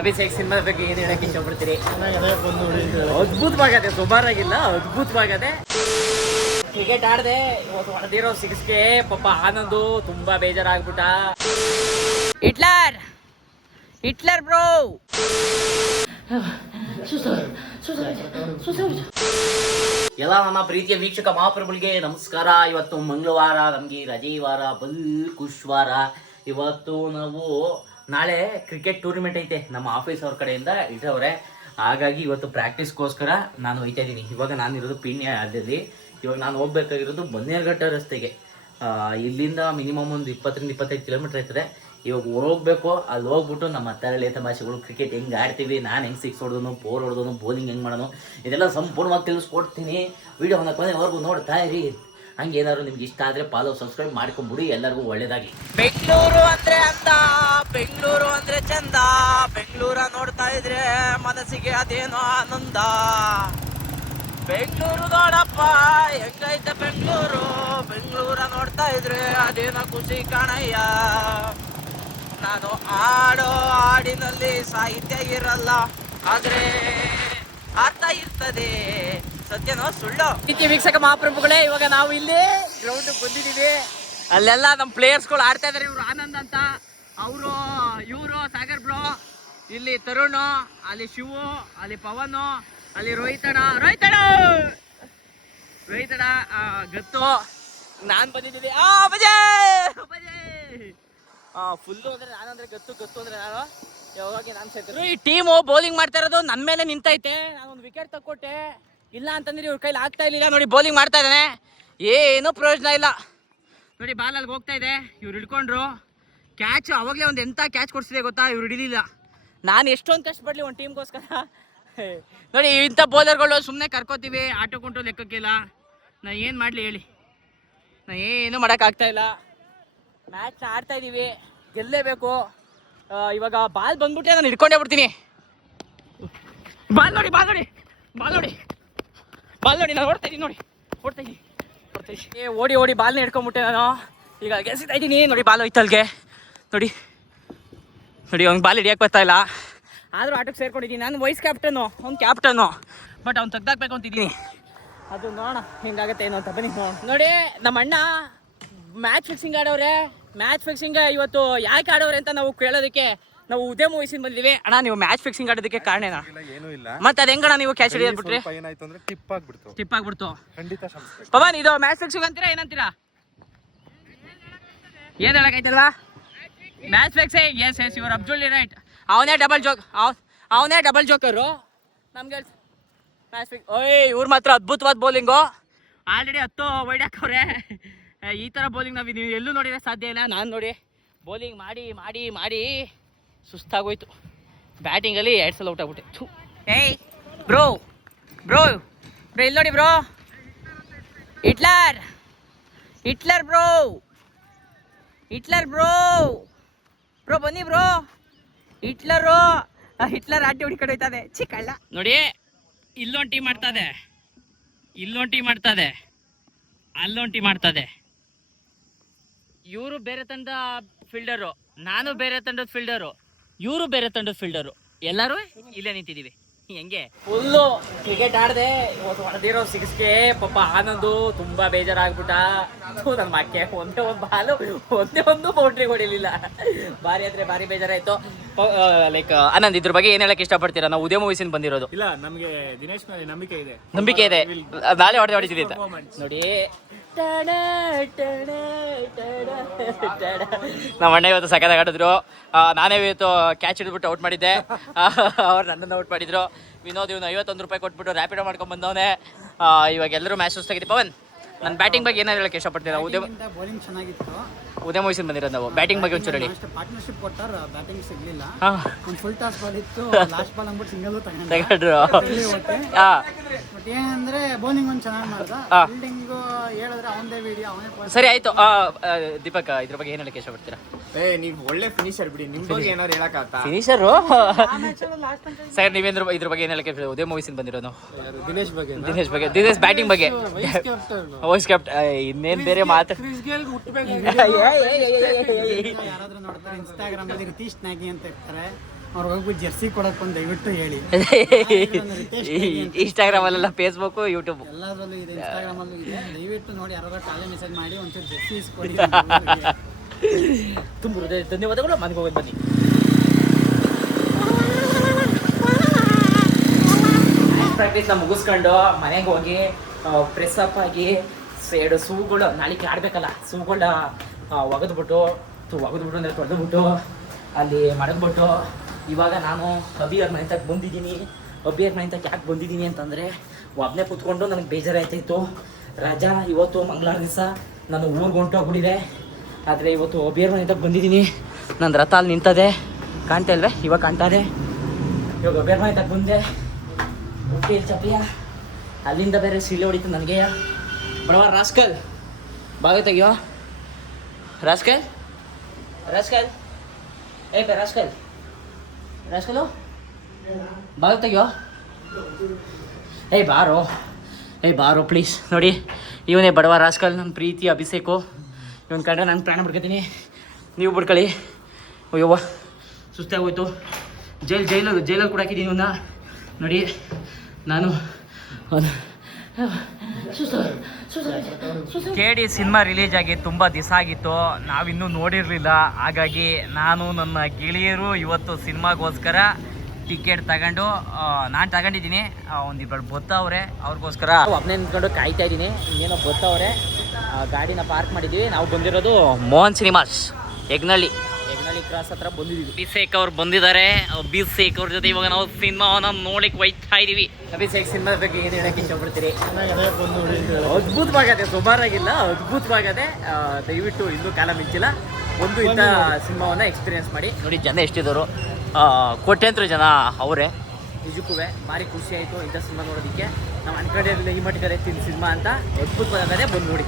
Abhishek cinema ಬಗ್ಗೆ ಏನು ಹೇಳಕ್ಕೆ ಇಷ್ಟಪಡ್ತೀರಿ? ಅದ್ಭುತವಾಗದೆ, ಸುಮಾರಾಗಿಲ್ಲ, ಅದ್ಭುತವಾಗದೆ. ಕ್ರಿಕೆಟ್ ಆಡದೆ ಇವತ್ತು ಹೊಡೆದಿರೋ ಸಿಕ್ಸ್ಗೆ ಪಾಪ ಆನಂದು ತುಂಬಾ ಬೇಜಾರಾಗ್ಬಿಟ್ಟ. Hitler bro. ಎಲ್ಲ ನಮ್ಮ ಪ್ರೀತಿಯ ವೀಕ್ಷಕ ಮಹಾಪ್ರಭುಗಳಿಗೆ ನಮಸ್ಕಾರ. ಇವತ್ತು ಮಂಗಳವಾರ, ನಮಗೆ ರಜೆವಾರ, ಬಲ್ ಖುಷ್ವಾರ. ಇವತ್ತು ನಾವು ನಾಳೆ ಕ್ರಿಕೆಟ್ ಟೂರ್ನಿಮೆಂಟ್ ಐತೆ, ನಮ್ಮ ಆಫೀಸ್ ಅವ್ರ ಕಡೆಯಿಂದ ಇಟ್ಟವ್ರೆ. ಹಾಗಾಗಿ ಇವತ್ತು ಪ್ರಾಕ್ಟೀಸ್ಗೋಸ್ಕರ ನಾನು ಹೋಯ್ತಾ ಇದ್ದೀನಿ. ಇವಾಗ ನಾನಿರೋದು ಪೀಣ್ಯದಲ್ಲಿ. ಇವಾಗ ನಾನು ಹೋಗ್ಬೇಕಾಗಿರೋದು ಬನ್ನೇರುಘಟ್ಟ ರಸ್ತೆಗೆ. ಇಲ್ಲಿಂದ ಮಿನಿಮಮ್ ಒಂದು 20-25 ಕಿಲೋಮೀಟರ್ ಆಯ್ತದೆ. ಇವಾಗ ಹೋಗ್ಬೇಕು. ಅಲ್ಲಿ ಹೋಗ್ಬಿಟ್ಟು ನಮ್ಮ ಹತ್ತಾರಳೆ ತಮಾಷೆಗಳು, ಕ್ರಿಕೆಟ್ ಹೆಂಗೆ ಆಡ್ತೀವಿ, ನಾನು ಹೆಂಗೆ ಸಿಕ್ಸ್ ಹೊಡೆದನು, ಫೋರ್ ಹೊಡೆದನು, ಬೌಲಿಂಗ್ ಹೆಂಗೆ ಮಾಡೋನು, ಇದೆಲ್ಲ ಸಂಪೂರ್ಣವಾಗಿ ತಿಳಿಸ್ಕೊಡ್ತೀನಿ. ವೀಡಿಯೋನ ಕೊನೆವರೆಗೂ ನೋಡ್ತಾ ಇರಿ. ಹಂಗೆ ಏನಾದ್ರು ನಿಮ್ಗೆ ಇಷ್ಟ ಆದರೆ ಫಾಲೋ, ಸಬ್ಸ್ಕ್ರೈಬ್ ಮಾಡ್ಕೊಂಬಿಡಿ. ಎಲ್ಲರಿಗೂ ಒಳ್ಳೇದಾಗಿ. ಬೆಂಗಳೂರು ಅಂದ್ರೆ ಅಂದ, ಬೆಂಗಳೂರು ಅಂದ್ರೆ ಚಂದ, ಬೆಂಗಳೂರ ನೋಡ್ತಾ ಇದ್ರೆ ಮನಸ್ಸಿಗೆ ಅದೇನೋ ಆನಂದ. ಬೆಂಗಳೂರು ನೋಡಪ್ಪ ಹೆಂಗೈತೆ ಬೆಂಗಳೂರು, ಬೆಂಗಳೂರ ನೋಡ್ತಾ ಇದ್ರೆ ಅದೇನೋ ಖುಷಿ ಕಾಣಯ್ಯ. ನಾನು ಆಡೋ ಹಾಡಿನಲ್ಲಿ ಸಾಹಿತ್ಯ ಇರಲ್ಲ, ಆದ್ರೆ ಅರ್ಥ ಇರ್ತದೆ. ಸತ್ಯನೋ ಸುಳ್ಳು? ಪ್ರೀತಿ ವೀಕ್ಷಕ ಮಹಾಪ್ರಭುಗಳೇ, ಇವಾಗ ನಾವು ಇಲ್ಲಿ ಗ್ರೌಂಡ್ ಬಂದಿದ್ದೀವಿ. ಅಲ್ಲೆಲ್ಲ ನಮ್ಮ ಪ್ಲೇಯರ್ಸ್ಗಳು ಆಡ್ತಾ ಇದಾರೆ. ಇವ್ರು ಆನಂದ್ ಅಂತ, ಇವರು ಸಾಗರ್ ಬ್ರೋ, ಇಲ್ಲಿ ತರುಣ್, ಅಲ್ಲಿ ಶಿವು, ಅಲ್ಲಿ ಪವನ್, ಅಲ್ಲಿ ರೋಹಿತಣ ಗತ್ತು, ನಾನು ಬಂದಿದ್ದೀನಿ. ಫುಲ್ಲು ಅಂದ್ರೆ ನಾನಂದ್ರೆ ಗತ್ತು ಅಂದ್ರೆ ನಾನು. ಯಾವಾಗ ನಾನು ಸೇರ್ತೀನಿ. ಈ ಟೀಮು ಬೌಲಿಂಗ್ ಮಾಡ್ತಾ ಇರೋದು ನನ್ನ ಮೇಲೆ ನಿಂತೈತೆ. ನಾನೊಂದು ವಿಕೆಟ್ ತಕ್ಕೊಟ್ಟೆ, ಇಲ್ಲ ಅಂತಂದ್ರೆ ಇವ್ರ ಕೈಲಿ ಆಗ್ತಾ ಇರ್ಲಿಲ್ಲ. ನೋಡಿ ಬೌಲಿಂಗ್ ಮಾಡ್ತಾ ಇದ್ದಾನೆ, ಏನೂ ಪ್ರಯೋಜನ ಇಲ್ಲ. ನೋಡಿ ಬಾಲ್ ಅಲ್ಲಿಗೆ ಹೋಗ್ತಾ ಇದೆ, ಇವ್ರು ಹಿಡ್ಕೊಂಡ್ರು ಕ್ಯಾಚ್. ಅವಾಗಲೇ ಒಂದು ಎಂಥ ಕ್ಯಾಚ್ ಕೊಡ್ಸಿದೆ ಗೊತ್ತಾ, ಇವ್ರು ಹಿಡಿಲಿಲ್ಲ. ನಾನು ಎಷ್ಟೊಂದು ಕಷ್ಟಪಡಲಿ ಒಂದು ಟೀಮ್ಗೋಸ್ಕರ. ನೋಡಿ ಇಂಥ ಬೌಲರ್ಗಳು ಸುಮ್ಮನೆ ಕರ್ಕೋತೀವಿ, ಆಟೋಕೊಂಡ್ರು ಲೆಕ್ಕಕ್ಕಿಲ್ಲ. ನಾನು ಏನು ಮಾಡಲಿ ಹೇಳಿ, ನಾನು ಏನೂ ಮಾಡೋಕ್ಕಾಗ್ತಾ ಇಲ್ಲ. ಮ್ಯಾಚ್ ಆಡ್ತಾ ಇದ್ದೀವಿ, ಗೆಲ್ಲೇಬೇಕು. ಇವಾಗ ಬಾಲ್ ಬಂದ್ಬಿಟ್ಟೆ ನಾನು ಹಿಡ್ಕೊಂಡೇ ಬಿಡ್ತೀನಿ. ಬಾಲ್ ನೋಡಿ ನಾನು ಓಡ್ತಾ ಇದ್ದೀನಿ. ಓಡಿ ಬಾಲ್ನ ಹಿಡ್ಕೊಂಡ್ಬಿಟ್ಟೆ ನಾನು. ಈಗ ಗೆಲ್ಸಿತಾ ಇದ್ದೀನಿ. ನೋಡಿ ಬಾಲ್ ಹೋಯ್ತು ಅಲ್ಲಿಗೆ. ನೋಡಿ ಅವ್ನಿಗೆ ಬಾಲ್ ಹಿಡಿಯಕ್ಕೆ ಬರ್ತಾ ಇಲ್ಲ, ಆದರೂ ಆಟಕ್ಕೆ ಸೇರ್ಕೊಂಡಿದ್ದೀನಿ. ನಾನು ವೈಸ್ ಕ್ಯಾಪ್ಟನ್ನು, ಅವ್ನು ಕ್ಯಾಪ್ಟನ್ನು, ಬಟ್ ಅವ್ನು ತೆಗ್ದಾಕ್ಬೇಕು ಅಂತಿದ್ದೀನಿ. ಅದು ನೋಡೋಣ ಹಿಂಗಾಗತ್ತೆ ಏನು ಅಂತ. ಬನ್ನಿ ನೋಡಿ ನಮ್ಮ ಅಣ್ಣ ಮ್ಯಾಚ್ ಫಿಕ್ಸಿಂಗ್ ಆಡೋರೆ. ಮ್ಯಾಚ್ ಫಿಕ್ಸಿಂಗ್ ಇವತ್ತು ಯಾಕೆ ಆಡೋರೆ ಅಂತ ನಾವು ಕೇಳೋದಕ್ಕೆ ನಾವು ಉದಯ ಮೂವೀಸಿಂದ ಬಂದಿದ್ದೀವಿ. ಅಣ್ಣ ನೀವು ಮ್ಯಾಚ್ ಫಿಕ್ಸಿಂಗ್ ಆಡೋದಕ್ಕೆ ಕಾರಣನಾ? ಏನೂ ಇಲ್ಲ. ಮತ್ತೆ ಅದು ಹೆಂಗಣ್ಣ ನೀವು ಕ್ಯಾಚ್ ಹಿಡಿದ್ಬಿಟ್ರಿ? ಟಿಪ್ ಆಗ್ಬಿಡ್ತು. ಪವನ್, ಇದು ಮ್ಯಾಚ್ ಫಿಕ್ಸಿಂಗ್ ಅಂತೀರಾ ಏನಂತೀರಾ? ಏನು ಹೇಳಕೈತಲ್ವಾ? Match fixing. Yes your absolutely right. ಅವನೇ ಡಬಲ್ ಜೋಕರು ನಮ್ಗೆ ಮ್ಯಾಚ್ ಫಿಕ್ಸ್. ಇವ್ರು ಮಾತ್ರ ಅದ್ಭುತವಾದ ಬೌಲಿಂಗು. Already 10 wide ಹಾಕವ್ರೆ. ಈ ಥರ ಬೌಲಿಂಗ್ ನೀವು ಎಲ್ಲೂ ನೋಡಿದ್ರೆ ಸಾಧ್ಯ ಇಲ್ಲ. ನಾನು ನೋಡಿ ಬೌಲಿಂಗ್ ಮಾಡಿ ಸುಸ್ತಾಗೋಯ್ತು. ಬ್ಯಾಟಿಂಗಲ್ಲಿ 2 ಸಲ ಔಟ್ ಆಗ್ಬಿಟ್ಟೆ. ಬ್ರೋ ಇಲ್ಲಿ ನೋಡಿ ಬ್ರೋ, ಹಿಟ್ಲರ್ ಬ್ರೋ ಬನ್ನಿ ಬ್ರೋ. ಹಿಟ್ಲರ್ ಆಟಿ ಹುಡಿ ಕಡೆ ಹೋಯ್ತದೆ ಚಿಕ್ಕಳ್ಳ. ನೋಡಿ ಇಲ್ಲೊಂದು ಟೀಮ್ ಮಾಡ್ತದೆ, ಅಲ್ಲೊಂದು ಟೀಮ್ ಮಾಡ್ತದೆ. ಇವರು ಬೇರೆ ತಂಡದ ಫೀಲ್ಡರು, ನಾನು ಬೇರೆ ತಂಡದ ಫೀಲ್ಡರು, ಇವರು ಬೇರೆ ತಂಡದ ಫೀಲ್ಡರು. ಎಲ್ಲರೂ ಇಲ್ಲೇ ನಿಂತಿದ್ದೀವಿ. ಹೆಂಗೆ ಫುಲ್ಲು ಕ್ರಿಕೆಟ್ ಆಡದೆ ಇವತ್ತು ಹೊಡೆದಿರೋ ಸಿಕ್ಸ್ಗೆ ಪಾಪ ಆನಂದು ತುಂಬಾ ಬೇಜಾರಾಗ್ಬಿಟ್ಟ. ನನ್ನ ಮಕ್ಕೆ ಒಂದೇ ಒಂದು ಬೌಂಡ್ರಿ ಹೊಡಿಲಿಲ್ಲ. ಭಾರಿ ಬೇಜಾರಾಯ್ತು. ಲೈಕ್ ಆನಂದ್, ಇದ್ರ ಬಗ್ಗೆ ಏನ್ ಹೇಳಕ್ ಇಷ್ಟಪಡ್ತೀರಾ? ನಾವು ಉದಯ ಮೂವೀಸಿಂದ ಬಂದಿರೋದು. ಇಲ್ಲ, ನಮಗೆ ದಿನೇಶ್ ಮೇಲೆ ನಂಬಿಕೆ ಇದೆ. ನಾಳೆ ಹೊಡಿತೀವಿ ಅಂತ ನೋಡಿ. ನಮ್ಮ ಅಣ್ಣ ಇವತ್ತು ಸಖತ್ತಾಗಿ ಆಡಿದ್ರು. ನಾನೇ ಇವತ್ತು ಕ್ಯಾಚ್ ಹಿಡಿದ್ಬಿಟ್ಟು ಔಟ್ ಮಾಡಿದ್ದೆ. ಅವ್ರು ನನ್ನನ್ನು ಔಟ್ ಮಾಡಿದ್ರು. ವಿನೋದ್ ಇವನು 51 ರೂಪಾಯಿ ಕೊಟ್ಬಿಟ್ಟು ರ್ಯಾಪಿಡೋ ಮಾಡ್ಕೊಂಡು ಬಂದವನೇ. ಇವಾಗ ಎಲ್ಲರೂ ಮ್ಯಾಚ್ ಸುಸ್ತಾಗಿದೆ. ಪವನ್, ನನ್ನ ಬ್ಯಾಟಿಂಗ್ ಬಗ್ಗೆ ಏನಾದ್ರು ಹೇಳಕ್ಕೆ ಇಷ್ಟಪಡ್ತೀರಾ? ಬೌಲಿಂಗ್ ಚೆನ್ನಾಗಿತ್ತು. ಉದಯ ಮೂವೀಸಿಂದ ಬಂದಿರೋದು ನಾವು. ಬ್ಯಾಟಿಂಗ್ ಬಗ್ಗೆ ಒಂಚೂರು ಹೇಳಿ. ಪಾರ್ಟ್ನರ್ಶಿಪ್ ಕೊಟ್ಟಾರ, ಬ್ಯಾಟಿಂಗ್ ಸಿಗ್ಲಿಲ್ಲ. ಒಂದು ಫುಲ್ ಟಾಸ್ ಬಾಲ್ ಇತ್ತು, ಲಾಸ್ಟ್ ಬಾಲ್ ಅಂದ್ಬಿಟ್ಟು ಸಿಂಗಲ್ ತಗೊಂಡ್ರು. ಬಟ್ ಏನಂದ್ರೆ ಬೌಲಿಂಗ್ ಒಂದು ಚೆನ್ನಾಗಿ ಮಾಡ್ದ. ಫೀಲ್ಡಿಂಗ್ ಹೇಳಿದ್ರೆ ಅವನದೇ ವಿಡಿಯೋ ಅವನೇ. ಸರಿ ಆಯ್ತು. ದೀಪಕ್, ಇದ್ರ ಬಗ್ಗೆ ಏನ್ ಹೇಳಕ್ಕೆ ಇಷ್ಟಪಡ್ತೀರಾ? ನೀವು ಒಳ್ಳೆ ಫಿನಿಶರ್ ಬಿಡಿ, ನಿಮ್ ಬಗ್ಗೆ ಏನಾದ್ರು ಹೇಳಕ್ಕಾಗತ್ತಾ? ಫಿನಿಶರು ಸರ್, ನೀವೇಂದ್ರ ಇದ್ರ ಬಗ್ಗೆ ಏನ್ ಹೇಳಕ್ಕೆ? ಉದಯ ಮೂವೀಸಿಂದ ಬಂದಿರೋದು. ದಿನೇಶ್ ಬ್ಯಾಟಿಂಗ್ ಬಗ್ಗೆ, ವೈಸ್ ಕ್ಯಾಪ್ಟನ್. ಇನ್ನೇನ್ ಬೇರೆ ಮಾತು. ಯಾರಾದ್ರೂ ನೋಡ್ತಾರೆ ಇನ್ಸ್ಟಾಗ್ರಾಮ್ ಅಲ್ಲಿ ರಿತೀಶ್ ನಾಗಿ ಅಂತ ಇರ್ತಾರೆ. ಅವ್ರಿಗೆ ಹೋಗ್ಬಿಟ್ಟು ಜರ್ಸಿ ಕೊಡಕ್ಕೆ ಬಂದು ದಯವಿಟ್ಟು ಹೇಳಿ. ಇನ್ಸ್ಟಾಗ್ರಾಮಲ್ಲೆಲ್ಲ ಫೇಸ್ಬುಕ್ಕು ಯೂಟ್ಯೂಬ್ ಎಲ್ಲದರಲ್ಲೂ ಇದೆ, ಇನ್ಸ್ಟಾಗ್ರಾಮಲ್ಲೂ ಇದೆ. ದಯವಿಟ್ಟು ನೋಡಿ, ಯಾರಾದ್ರೂ ಕಾಲೇ ಮೆಸೇಜ್ ಮಾಡಿ ಒಂಚೂರು ಜರ್ಸಿ ಇಸ್ಕೊಡಿ. ತುಂಬ ಹೃದಯ ಧನ್ಯವಾದಗಳು. ಮನೆಗೆ ಹೋಗೋದು ಬನ್ನಿ. ಪ್ರಾಕ್ಟೀಸ್ನ ಮುಗಿಸ್ಕೊಂಡು ಮನೆಗೆ ಹೋಗಿ ಪ್ರೆಸ್ ಅಪ್ ಆಗಿ ಎರಡು ಸೂಗಳು ನಾಳಿಕೆ ಆಡಬೇಕಲ್ಲ, ಸೂಗಳ ಒಗೆದ್ಬಿಟ್ಟು ಅಂದರೆ ತೊಳೆದ್ಬಿಟ್ಟು ಅಲ್ಲಿ ಮಡಗ್ಬಿಟ್ಟು ಇವಾಗ ನಾನು ಅಭಿಯವ್ರ ಮನೆ ತಕ್ಕ ಬಂದಿದ್ದೀನಿ. ಅಭಿಯವ್ರ ಮನೆ ತಕ್ಕ ಯಾಕೆ ಬಂದಿದ್ದೀನಿ ಅಂತಂದರೆ ಒಬ್ಬನೇ ಕೂತ್ಕೊಂಡು ನನಗೆ ಬೇಜಾರಾಯ್ತಾಯಿತ್ತು. ರಜಾ ಇವತ್ತು ಮಂಗಳವಾರ ದಿವಸ ನಾನು ಊರಿಗೆ ಹೊಂಟೋಗ್ಬಿಟ್ಟಿದೆ. ಆದರೆ ಇವತ್ತು ಅಭಿಯವ್ರ ಮನೆ ತಕ್ಕ ಬಂದಿದ್ದೀನಿ. ನನ್ನ ರಥ ಅಲ್ಲಿ ನಿಂತದೆ, ಕಾಣ್ತಾ ಇಲ್ವೇ? ಇವಾಗ ಕಾಣ್ತಾ ಇದೆ. ಇವಾಗ ಅಭಿಯವ್ರ ಮನೆ ತಕ್ಕ ಬಂದೆ. ಓಕೆ ಚಪ್ಪಿಯ ಅಲ್ಲಿಂದ ಬೇರೆ ಸಿಳ್ಳೆ ಹೊಡಿತು ನನಗೆ. ಬಡವ ರಾಸ್ಕಲ್ ಬಾಗ ತೆಗಿಯೋ. ರಾಸ್ಕಲ್ ರಾಸ್ಕಲ್ ಏ ಬೇ ರಾಸ್ಕಲ್ ರಾಸ್ಕಲು ಬಾಗ ತೆಗಿಯೋ. ಏಯ್ ಬಾರೋ ಪ್ಲೀಸ್. ನೋಡಿ, ಇವನೇ ಬಡವ ರಾಸ್ಕಲ್, ನನ್ನ ಪ್ರೀತಿ ಅಭಿಷೇಕು. ಇವನ್ ಕಂಡ್ರೆ ನಾನು ಪ್ರಾಣ ಬಿಡ್ಕೊತೀನಿ. ನೀವು ಬಿಡ್ಕೊಳ್ಳಿ. ಅಯ್ಯವ್ವ ಸುಸ್ತಾಗೋಯ್ತು. ಜೈಲಲ್ಲಿ ಕೂಡ ಹಾಕಿದ್ದೀನಿ ಇವನ್ನ. ನೋಡಿ ನಾನು KD ಸಿನಿಮಾ ರಿಲೀಸ್ ಆಗಿ ತುಂಬ ದಿವಸ ಆಗಿತ್ತು, ನಾವಿನ್ನೂ ನೋಡಿರಲಿಲ್ಲ. ಹಾಗಾಗಿ ನಾನು ನನ್ನ ಗೆಳೆಯರು ಇವತ್ತು ಸಿನಿಮಾಗೋಸ್ಕರ ಟಿಕೆಟ್ ತಗೊಂಡು ನಾನು ತಗೊಂಡಿದ್ದೀನಿ. ಒಂದಿಬ್ಬರು ಬತ್ತವ್ರೆ, ಅವ್ರಿಗೋಸ್ಕರ ಒಬ್ಬನೇ ನಿಂತ್ಕೊಂಡು ಕಾಯ್ತಾ ಇದ್ದೀನಿ. ಇನ್ನೇನೋ ಬತ್ತವ್ರೆ, ಗಾಡಿನ ಪಾರ್ಕ್ ಮಾಡಿದ್ದೀವಿ. ನಾವು ಬಂದಿರೋದು ಮೋಹನ್ ಸಿನಿಮಾಸ್ ಯಗ್ನಳ್ಳಿ ಕ್ರಾಸ್ ಹತ್ರ ಬಂದಿದ್ದೀವಿ. ಅಭಿಷೇಕ್ ಅವ್ರು ಬಂದಿದ್ದಾರೆ. ಅಭಿಷೇಕ್ ಅವ್ರ ಜೊತೆ ಇವಾಗ ನಾವು ಸಿನಿಮಾವನ್ನ ನೋಡ್ಲಿಕ್ಕೆ ಹೋಗ್ತಾ ಇದೀವಿ. ಅಭಿಷೇಕ್ ಸಿನಿಮಾ ಬಗ್ಗೆ ಏನು ಹೇಳಕ್ಕೆ ಇಷ್ಟಪಡ್ತೀರಿ? ಅದ್ಭುತವಾಗದೆ, ಸುಮಾರಾಗಿಲ್ಲ, ಅದ್ಭುತವಾಗದೆ. ದಯವಿಟ್ಟು ಇನ್ನೂ ಕಾಲ ಮಿಂಚಿಲ್ಲ, ಒಂದು ಇಂಥ ಸಿನಿಮಾವನ್ನ ಎಕ್ಸ್ಪೀರಿಯನ್ಸ್ ಮಾಡಿ ನೋಡಿ. ಜನ ಎಷ್ಟಿದ್ರು, ಕೋಟ್ಯಾಂತರ ಜನ ಅವರೇ. ನಿಜಕ್ಕೂ ಭಾರಿ ಖುಷಿ ಆಯಿತು ಇಂಥ ಸಿನಿಮಾ ನೋಡೋದಕ್ಕೆ. ನಾವು ಅನ್ಕೊಂಡಿರಲಿಲ್ಲ ಈ ಮಟ್ಟಿಗೆ ಸಿನಿಮಾ ಅಂತ. ಅದ್ಭುತವಾಗದೆ, ಬಂದು ನೋಡಿ.